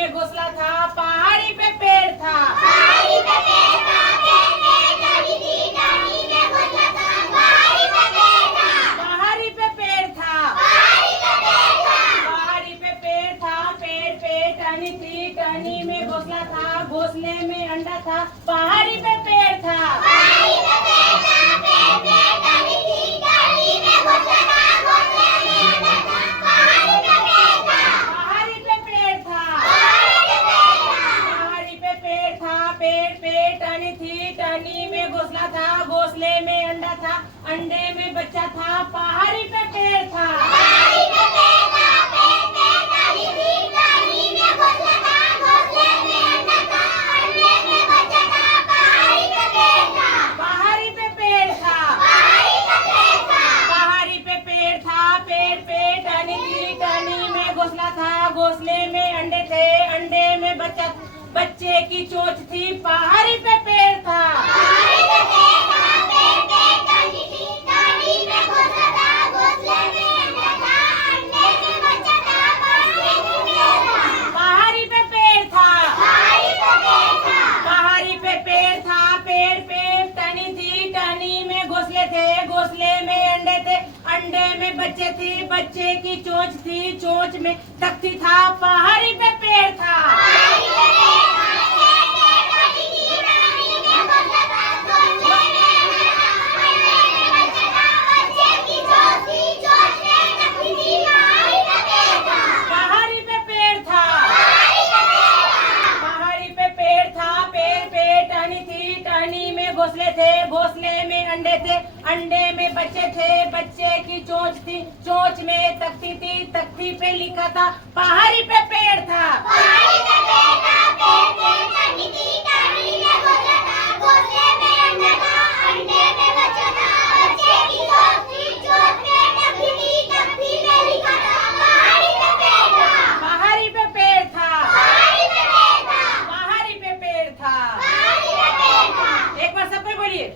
में घोंसला था, पहाड़ी पे पेड़ था। पहाड़ी पे पेड़ था, पेड़ पे टहनी थी, टहनी में घोंसला था, पहाड़ी पे पेड़ था। पहाड़ी पे पेड़ था, पहाड़ी पे पेड़ था, पहाड़ी पे पेड़ था, पेड़ पे टहनी थी, टहनी में घोंसला था, घोंसले में अंडा था। पहाड़ी पे पेड़ था, पहाड़ी पे पेड़ था, पेड़ पे टहनी थी, टहनी में घोंसला था, घोंसले में अंडा था, पहाड़ी पे पेड़ था। पहाड़ी पे पेड़ था, पहाड़ी पे पेड़ था, पहाड़ी पे पेड़ था, पेड़ पे टहनी थी, टहनी में घोंसला था, घोंसले में अंडा था, अंडे में बच्चा था। पहाड़ी पे पेड़ था, पहाड़ी पे पेड़ था, पेड़ पे टहनी थी, टहनी में घोंसला था, घोंसले में अंडा था, अंडे में बच्चा था, पहाड़ी पे पेड़ था। पहाड़ी पे पेड़ था, पहाड़ी पे पेड़ था, पहाड़ी पे पेड़ था, पेड़ पे टहनी थी, टहनी में घोंसला था, घोंसले में अंडे थे, अंडे में बच्चा, बच्चे की चोंच थी। पहाड़ी पे पेड़ था, पहाड़ी पे पेड़ था, पेड़ पे टहनी थी, टहनी में घोंसला था, घोंसले में अंडा था, अंडे में बच्चा था, पहाड़ी पे पेड़ था। पहाड़ी पे पेड़ था, पहाड़ी पे पेड़ था, पहाड़ी पे पेड़ था, पेड़ पे टहनी थी, टहनी में घोंसले थे, घोंसले में अंडे थे, अंडे में बच्चे थे, बच्चे की चोंच थी, चोंच में तख्ती था। पहाड़ी पे पेड़ था, पहाड़ी पे पेड़ था, पेड़ पे टहनी थी, टहनी में घोंसला था, घोंसले में अंडा था, अंडे में बच्चा था, बच्चे की चोंच थी, चोंच में तख्ती थी, पहाड़ी पे पेड़ था। पहाड़ी पे पेड़ था, पहाड़ी पे पेड़ था, पहाड़ी पे पेड़ था, पेड़ पे टहनी थी, टहनी में घोंसले थे, घोंसले में अंडे थे, अंडे में बच्चे थे, बच्चे की चोंच थी, चोंच में तख्ती थी, तख्ती पे लिखा था। पहाड़ी पे पेड़ था, पहाड़ी पे पेड़ था, पेड़ पे टहनी थी, टहनी में घोंसला था, घोंसले में अंडा था, अंडे में बच्चा था, बच्चे की चोंच थी, चोंच में तख्ती थी, तख्ती पे लिखा था, पहाड़ी पे पेड़ था। पहाड़ी पे पेड़ था, पहाड़ी पे पेड़ था, पहाड़ी पे पेड़ था। पहाड़ी पे पेड़ था। एक बार सब कोई बोलिए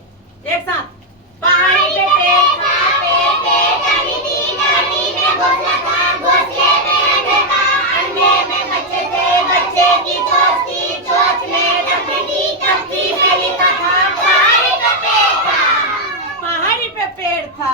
एक साथ। पहाड़ी पे पेड़ था, पेड़ पे टहनी थी, टहनी में घोंसला था, घोंसले में अंडा था, अंडे में बच्चे थे, बच्चे की चोंच थी, चोंच में तख्ती थी, तख्ती पे लिखा था, पहाड़ी पे पेड़ था। पहाड़ी पे पेड़ था।